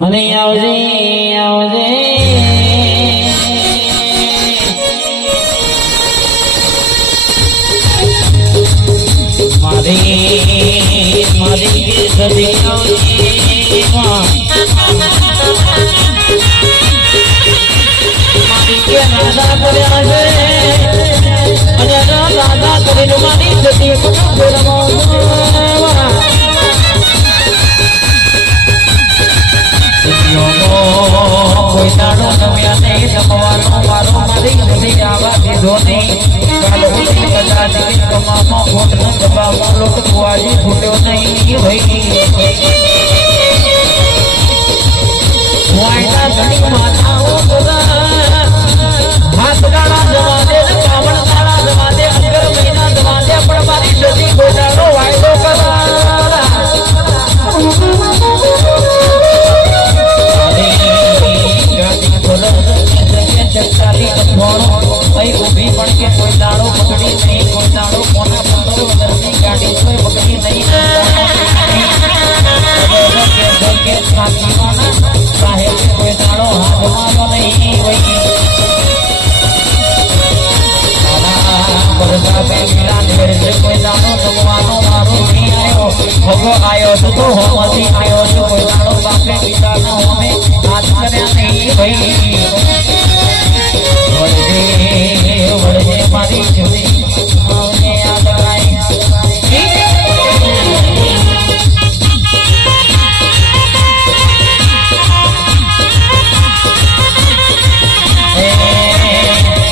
અને આવજે આવજે મારી મારી કે સદી આવજે મારી કે રાધા કર્યા છે અને રાધા કરીને મારી સદી કોઈ દાડો નવ્યા નહીં જમવાનો મારો મારી નથી આવા દીધો નહીં કાલો કદાચ કમામાં ખોટ ન દબાવવા લોટ કુવાજી ફૂટ્યો નહીં ભાઈ વાયડા ઘણી માતાઓ હાથ ગાળા જવા દે કામણ ગાળા જવા દે 11 મહિના જવા દે પણ મારી સદી કોઈ દાડો વાયદો કરા ઉભી પણ કે કોઈ દાડો પકડી નહીં કોઈ દાડો કોના પકડો ઘરની ગાડી કોઈ પકડી નહીં સાહેબ કોઈ દાડો હાથમાં નહીં કોઈ દાડો જમવાનો મારો નહીં આવ્યો ભગો આવ્યો છું તો હોમથી આવ્યો છું કોઈ દાડો બાપે પિતાના હોમે હાથ કર્યા નહીં ભાઈ વળજે મારી છોરી આવને આદરાઈ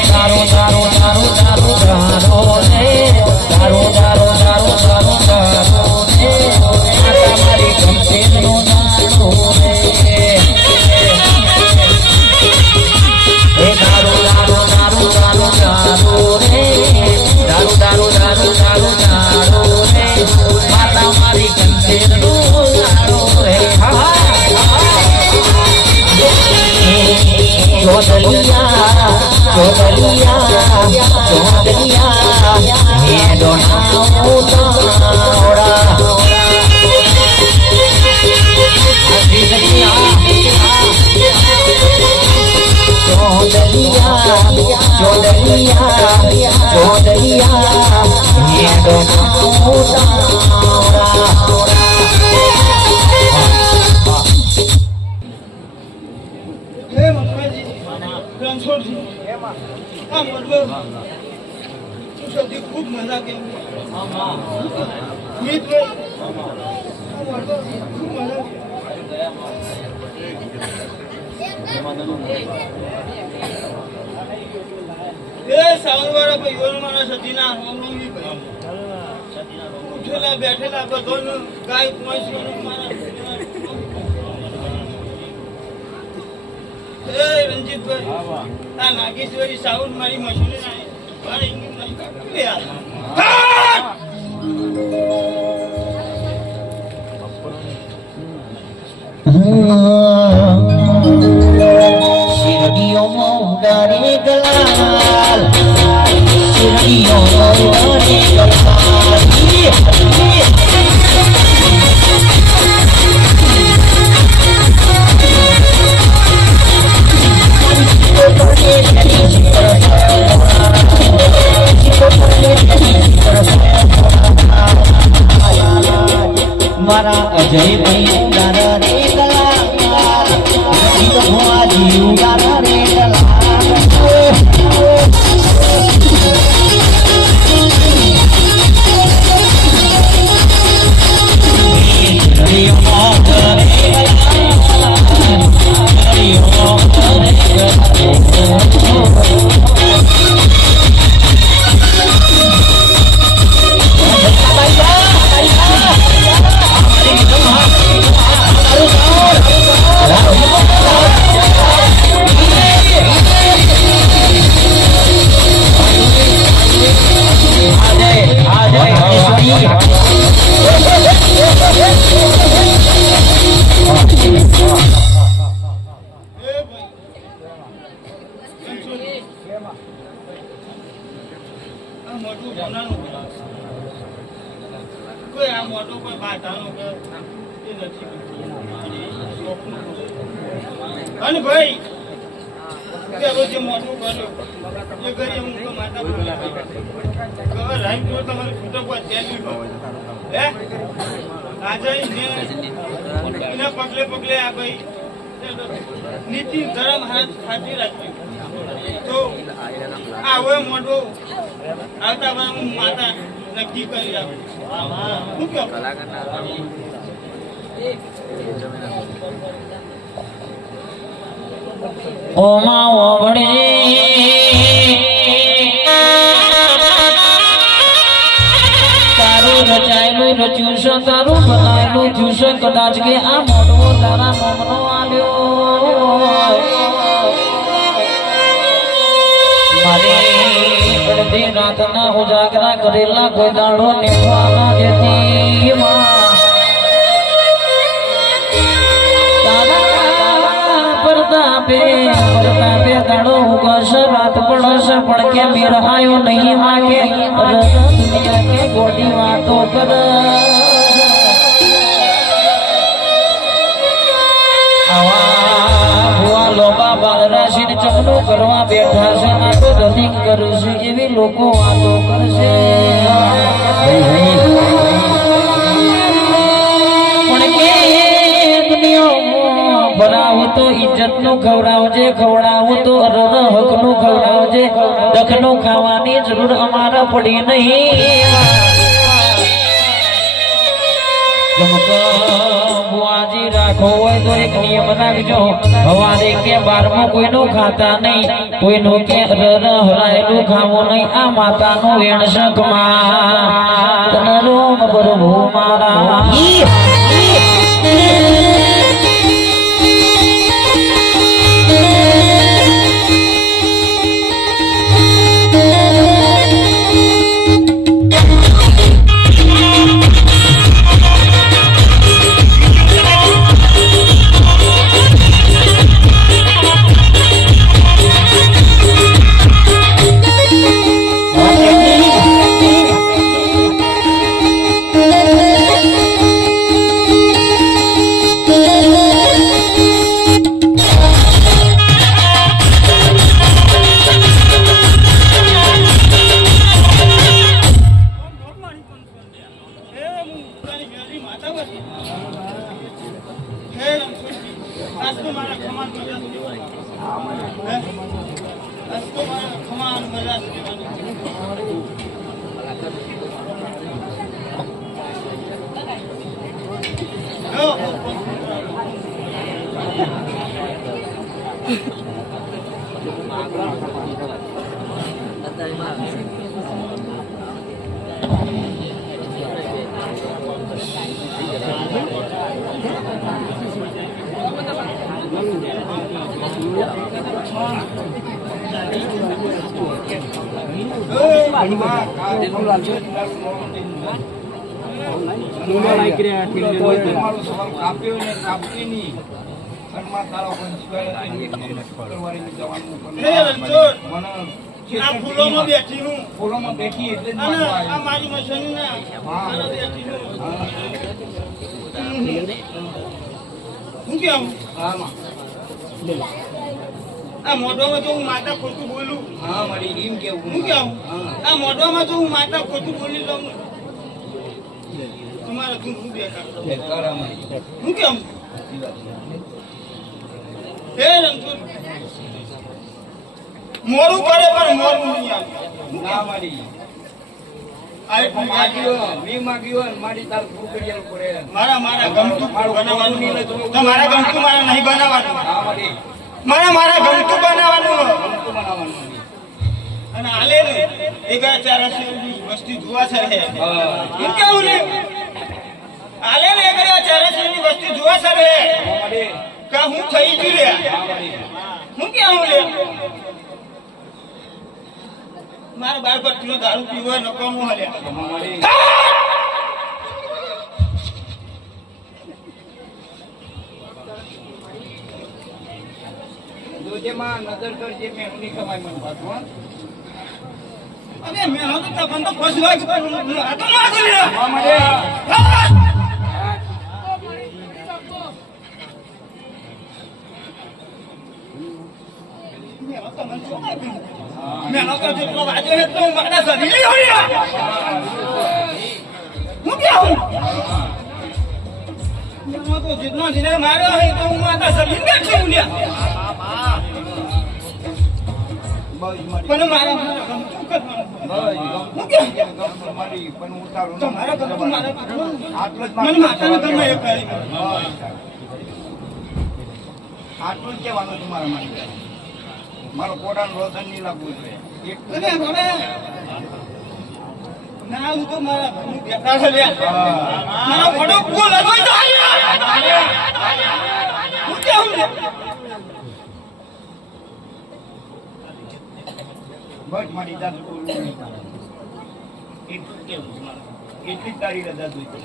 દારો દારો દારો દારો દારો રે દારો દારો દારો દારો દારો રે આટા મારી ગમતે નો દારો રે દારો દારો દારો દારો દારો રે દારો દારો દારો દારો દારો રે માતા મારી ગમતે નો દારો રે ચોદલિયા ચોદલિયા ચોદલિયા હે ડોના ઉતાવડા ચોદલિયા ચોદલિયા ચોદલિયા હે ડોના ઉતાવડા ખૂબ મજા કેમ સાવન વાળા ભાઈઓ મારા સતીના ઉઠેલા બેઠેલા બધો ગાય રંજીતભાઈ આ નાગેશ્વરી સાઉન્ડ મારી મશીન મારી શિરડીઓ મોગારે ગલાલ શિરડીઓ મોગારે ગલાલ મારા અજયભાઈ ઉગારા રે ગલાલ ભુવાજી ઉગારા રે ગલાલ માનો કે એ નથી અને ભાઈ કે રોજ જે મોટું કર્યો એ કરી હું તો માતા ખબર રાઈ તો તમારે ફૂટો પર ચાલી હે આજે એના પગલે પગલે આ ભાઈ નીતિ ધર્મ હાથ ખાતી રાખી તો આ હવે મોટો આવતા હું માતા નક્કી કરી આપું શું કહો ઓમા ઓગણી તારું રચાયેલું રચ્યું છે તારું બનાયેલું થયું છે કદાચ કે આ મોઢો તારા મોમનો આલ્યો મારી અડધી રાતના ઉજાગરા કરેલા કોઈ દાડો નિભાવના જતી પ્રતાપે દાડો ઉગશે રાત પડશે પણ કે મેરહાયો નહીં માગે દુનિયા કે ગોડી વાતો કર આવા ભુવા લોબા બાળ રાશિને ચકલું કરવા બેઠા છે આ તો ધતિંગ કરશે એવી લોકો વાતો કરશે પણ કે દુનિયા ભરાવો તો ઇજ્જત નું ખવડાવજે ખવડાવો તો હક નું ખવડાવજે દખ નું ખાવાની જરૂર અમારા પડી નહીં બુઆજી રાખો હોય તો એક નિયમ રાખજો હવારે કે 12 કોઈનું ખાતા નહીં કોઈનું કે હરાયેલું ખાવું નહીં આ માતાનું વેણ શકમાં તનરોમ પ્રભુ મારા ફૂલોમાં બેઠી એટલે આ મારી મશીન હું કેમ આ મોઢામાં જો હું માતા ખોટું બોલું હા મારી એમ કેવું હું કેમ આ મોઢામાં જો હું માતા ખોટું બોલી લઉં તમારા તું શું બેકાર હું કેમ હે રણછોડ મોરું કરે પણ મોરું નહીં આવે ના મારી મારા ગમતું બનાવવાનું મારા ગમતું મારા નહીં બનાવવાનું મારા ગમતું બનાવવાનું અને હાલે ને એક 4 વસ્તી જોવા છે એમ કેવું ને હાલે ને એક 4 ની વસ્તી જોવા છે કે હું થઈ ગયું રે હું કેવું લે મારા બાર પર કિલો દારૂ પીવો નકામો હલ્યા જોજેમાં નજર કરજે મેહુની કમાઈ મન પાછું અરે મેહુ તો બંદો ફસવા કે આ તો ના કરી તો જેટલો વાગ્યો છે તો હું મારા શરીર લઈ આવ્યો. હું ક્યાં હું? એમાં તો જેટલો જીને માર્યો છે તો હું મારા શરીર ને છું લ્યા. પણ મારા શું કરવાનું? હું ક્યાં? તમારા ઘરનું મારા મને માતાના ઘરમાં એક કરી. આટલું જ કહેવાનું તમારા માટે મારો કોડાનું રોશન નહીં લાગવું જોઈએ. અને હવે ના હું તો મારા ઘરનું બેઠા છે લ્યા. મારો ઘોડો ભૂલ લગાવી દો. હું ક્યાં હું લ્યા? બસ મારી જાત એટલું કેવું તમારે? એટલી જ તારી રજા જોઈતી.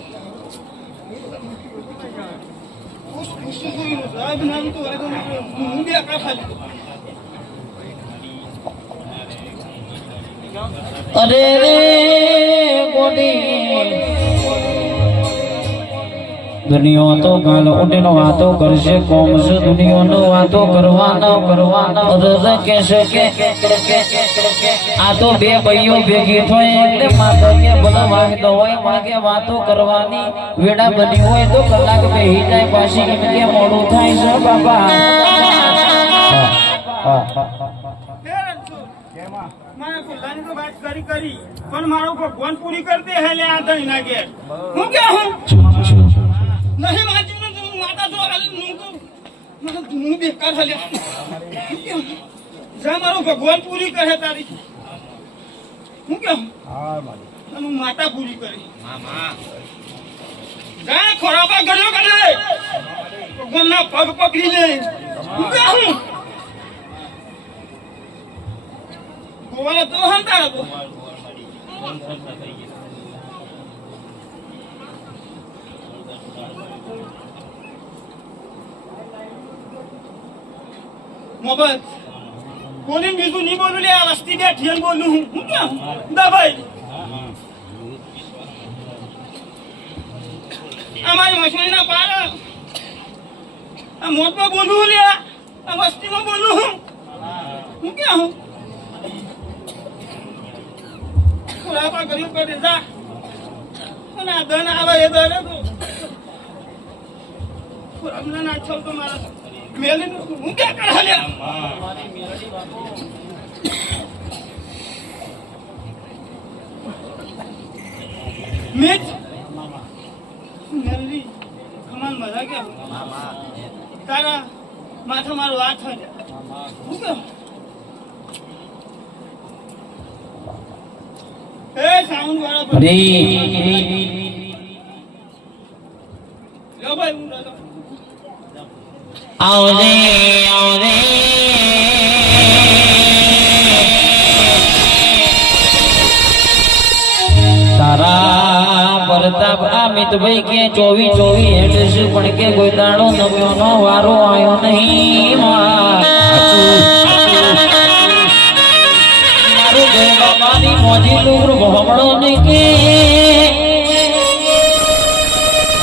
સાહેબ નામ તો હું બેઠા ખાલી. અરે રે ગોડી દુનિયા તો ગાલ ઉડીનો વાતો કરશે કોમ છે દુનિયાનો વાતો કરવાનો અરે કહેશે કે આ તો બે ભાઈઓ ભેગી થાય એટલે માતા કે ભલે વાગતો હોય વાગે વાતો કરવાની વેડા બની હોય તો કલાક બેહી જાય પાછી એમ કે મોડું થાય છે બાપા. મારા ખુલ્લાની તો વાત કરી પણ મારો ભગવાન પૂરી કરી દે હે લે આ ધણી ના ઘેર. હું ક્યાં હું? નહીં માજી હું માતા તો હું બેકાર હલે. જા મારો ભગવાન પૂરી કરે તારી. હું ક્યાં હું? હું માતા પૂરી કરી. જા ખોરાપા ગળ્યો કરે ભગવાનના પગ પકડી લે. હું ક્યાં હું? ગોવાળો તો હંતા હતો. મોહબ્બત કોને બીજું નહીં બોલું લે આ વસ્તી બેઠી બોલું હું ક્યાં દબાઈ અમારી મશીન ના પાર આ મોટમાં બોલું લે આ વસ્તીમાં બોલું હું ક્યાં હું? ખોરાપા કર્યું કરે જા અને આ ધન આવે એ દરે તો ખોરાકના ના છો તો મારા મેલી હું ક્યાં કરા લે. મિત મેલી કમાલ મજા કે તારા માથા મારો હાથ હોય હું કે એ સાઉન્ડ વાળા અરે લો ભાઈ હું આવજે તારા પ્રતાપ અમિતભાઈ કે 24 હેડ છે પણ કે કોઈ દાડો નમ્યો નો વારો આવ્યો નહીં. મારું જય બાબાની મોજી લુગર ભમણો ને કે